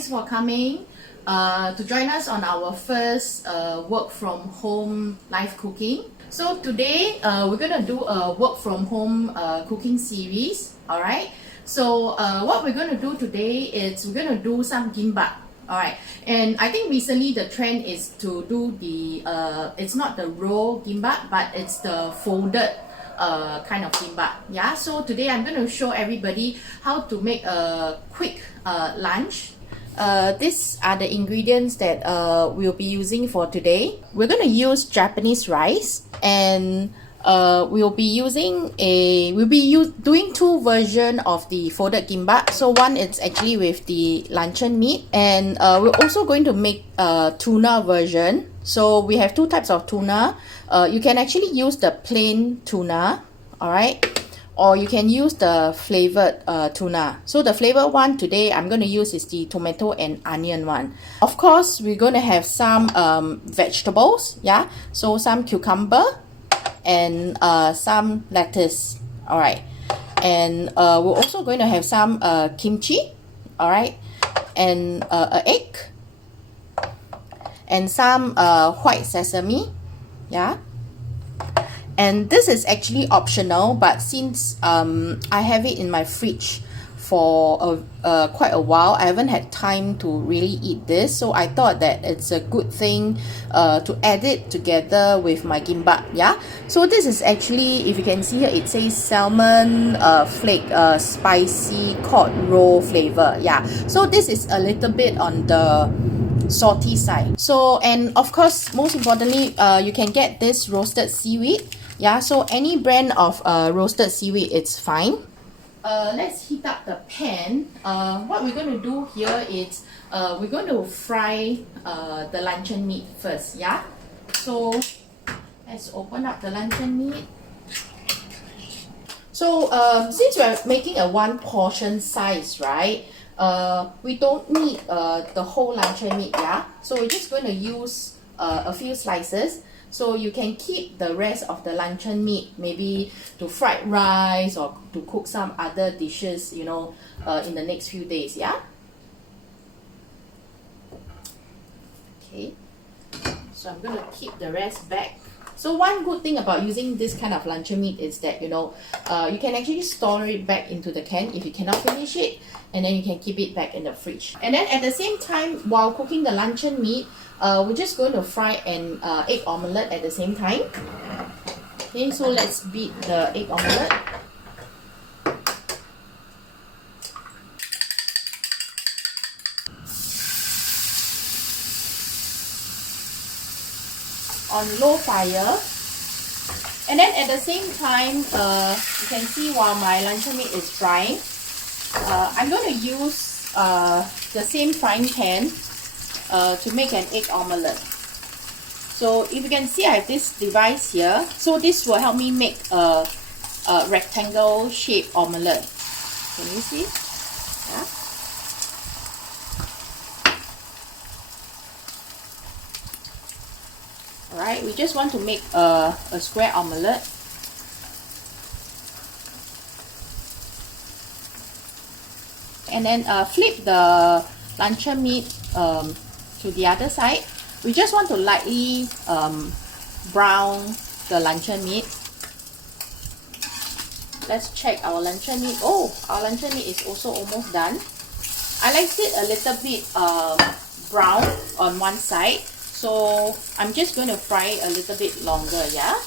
thanks for coming to join us on our first work from home live cooking. So today we're gonna do a work from home cooking series. All right. So what we're gonna do today is we're gonna do some gimbap. All right. And I think recently the trend is to do the it's not the raw gimbap, but it's the folded kind of gimbap. Yeah, so today I'm going to show everybody how to make a quick lunch. These are the ingredients that we'll be using for today. We're going to use Japanese rice, and we'll be doing two versions of the folded gimbap. So one is actually with the luncheon meat, and we're also going to make a tuna version. So we have two types of tuna. You can actually use the plain tuna, all right, or you can use the flavored tuna. So the flavored one today I'm going to use is the tomato and onion one. Of course, we're going to have some vegetables, yeah, so some cucumber and some lettuce, all right, and we're also going to have some kimchi, all right, and an egg and some white sesame, yeah. And this is actually optional, but since I have it in my fridge for quite a while, I haven't had time to really eat this, so I thought that it's a good thing to add it together with my gimbap, yeah. So this is actually, if you can see here, it says salmon flake spicy cod roll flavor, yeah. So this is a little bit on the salty side. So, and of course, most importantly, you can get this roasted seaweed, yeah. So any brand of roasted seaweed, it's fine. Let's heat up the pan. What we're going to do here is we're going to fry the luncheon meat first, yeah. So let's open up the luncheon meat. So since we're making a one portion size, right, we don't need the whole luncheon meat, yeah. So we're just going to use a few slices. So you can keep the rest of the luncheon meat maybe to fried rice or to cook some other dishes, you know, in the next few days, yeah. Okay, so I'm going to keep the rest back. So one good thing about using this kind of luncheon meat is that, you know, you can actually store it back into the can if you cannot finish it, and then you can keep it back in the fridge. And then at the same time, while cooking the luncheon meat, we're just going to fry an egg omelette at the same time. Okay, so let's beat the egg omelette. On low fire, and then at the same time, you can see while my luncheon meat is frying, I'm going to use the same frying pan to make an egg omelette. So if you can see, I have this device here, so this will help me make a rectangle shaped omelette. Can you see? Yeah. Alright, we just want to make a square omelette. And then flip the luncheon meat to the other side. We just want to lightly brown the luncheon meat. Let's check our luncheon meat. Oh, our luncheon meat is also almost done. I liked it a little bit brown on one side, so I'm just going to fry it a little bit longer, yeah.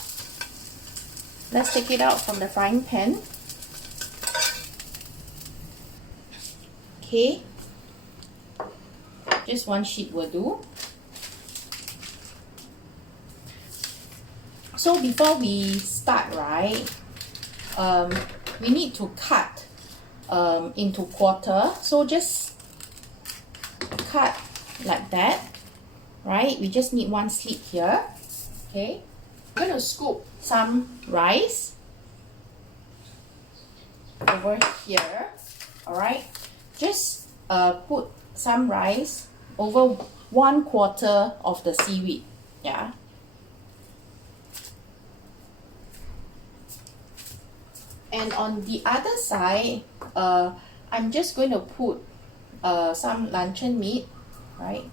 Let's take it out from the frying pan. Okay, just one sheet will do. So before we start, right, we need to cut into quarter. So just cut like that, right? We just need one slit here. Okay, I'm going to scoop some rice over here. All right, just put some rice over 1/4 of the seaweed, yeah. And on the other side, I'm just going to put some luncheon meat, right,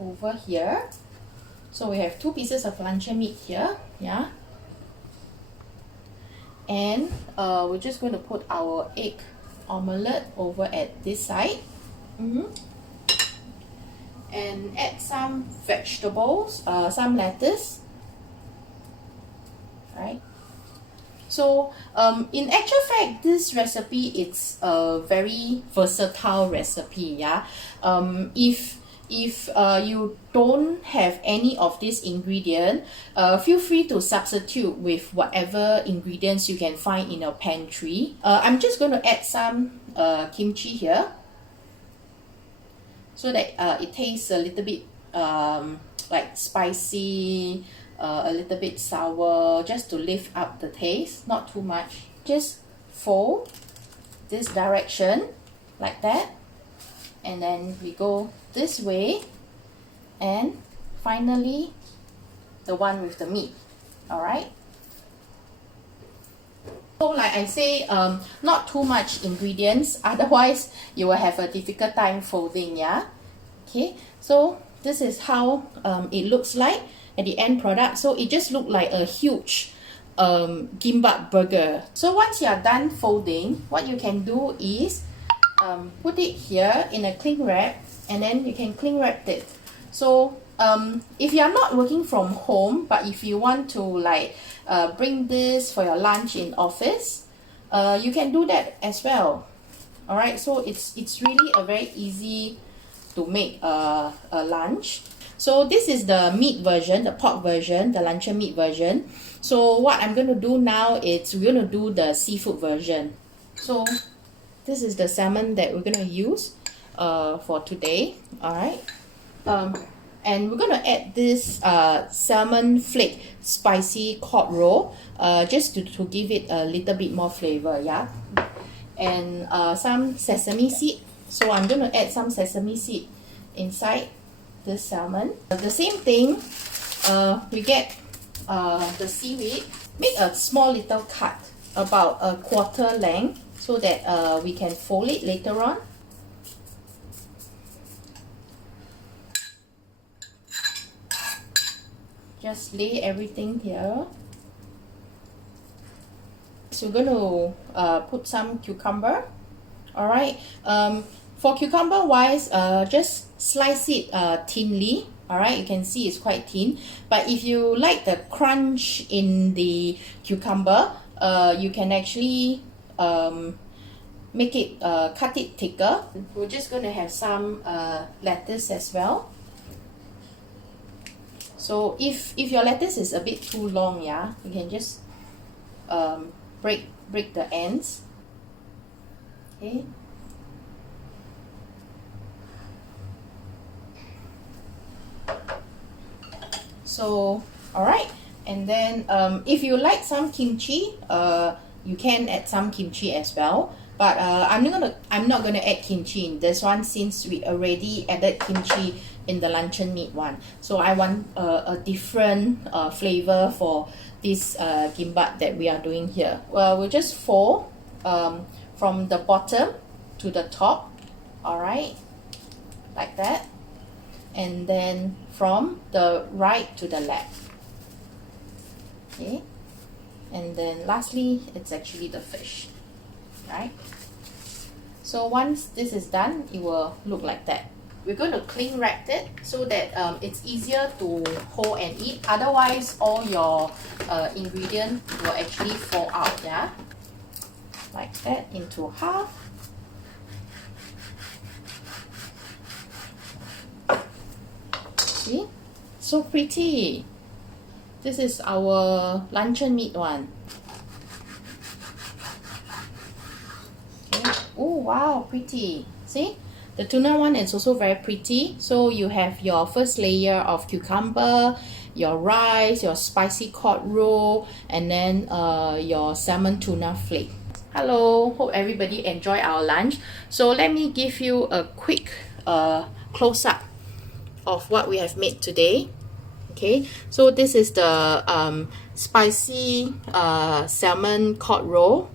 over here. So we have 2 pieces of luncheon meat here, yeah. And we're just going to put our egg omelette over at this side. And add some vegetables, some lettuce, right? So in actual fact, this recipe, it's a very versatile recipe, yeah. If you don't have any of this ingredient, feel free to substitute with whatever ingredients you can find in your pantry. I'm just going to add some kimchi here, so that it tastes a little bit like spicy, a little bit sour, just to lift up the taste, not too much. Just fold this direction like that, and then we go this way, and finally the one with the meat. All right, so like I say, not too much ingredients, otherwise you will have a difficult time folding, yeah. Okay, so this is how it looks like at the end product. So it just looked like a huge gimbap burger. So once you are done folding, what you can do is put it here in a cling wrap, and then you can cling wrap it. So if you are not working from home, but if you want to like bring this for your lunch in office, you can do that as well. All right, so it's really a very easy to make a lunch. So this is the meat version, the pork version, the luncheon meat version. So what I'm going to do now is we're going to do the seafood version. So this is the salmon that we're going to use for today. All right, and we're going to add this salmon flake spicy cod roll, just to give it a little bit more flavor, yeah. And some sesame seed. So I'm going to add some sesame seed inside this salmon. The same thing, we get the seaweed. Make a small little cut, about a quarter length, so that we can fold it later on. Just lay everything here. So we're going to put some cucumber. All right. For cucumber wise, just slice it thinly. All right, you can see it's quite thin. But if you like the crunch in the cucumber, you can actually make it cut it thicker. We're just going to have some lettuce as well. So if your lettuce is a bit too long, yeah, you can just break the ends. Okay. So alright, and then if you like some kimchi, you can add some kimchi as well. But I'm not gonna add kimchi in this one, since we already added kimchi in the luncheon meat one. So I want a different flavor for this gimbap that we are doing here. Well, we'll just fold from the bottom to the top. Alright, like that. And then from the right to the left. Okay, and then lastly, it's actually the fish, right? So once this is done, it will look like that. We're going to cling wrap it so that it's easier to hold and eat. Otherwise, all your ingredients will actually fall out, yeah? Like that, into half. See? So pretty. This is our luncheon meat one. Okay. Oh wow, pretty. See? The tuna one is also very pretty. So you have your first layer of cucumber, your rice, your spicy cod roll, and then your salmon tuna flake. Hello, hope everybody enjoy our lunch. So let me give you a quick close-up of what we have made today. Okay, so this is the spicy salmon cod roll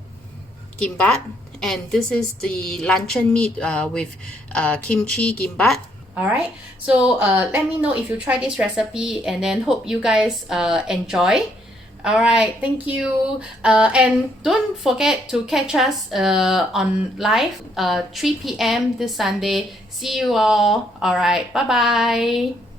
gimbap, And this is the luncheon meat with kimchi gimbap. Alright, so let me know if you try this recipe, and then hope you guys enjoy. Alright, thank you. And don't forget to catch us on live 3 p.m. this Sunday. See you all. Alright, bye bye.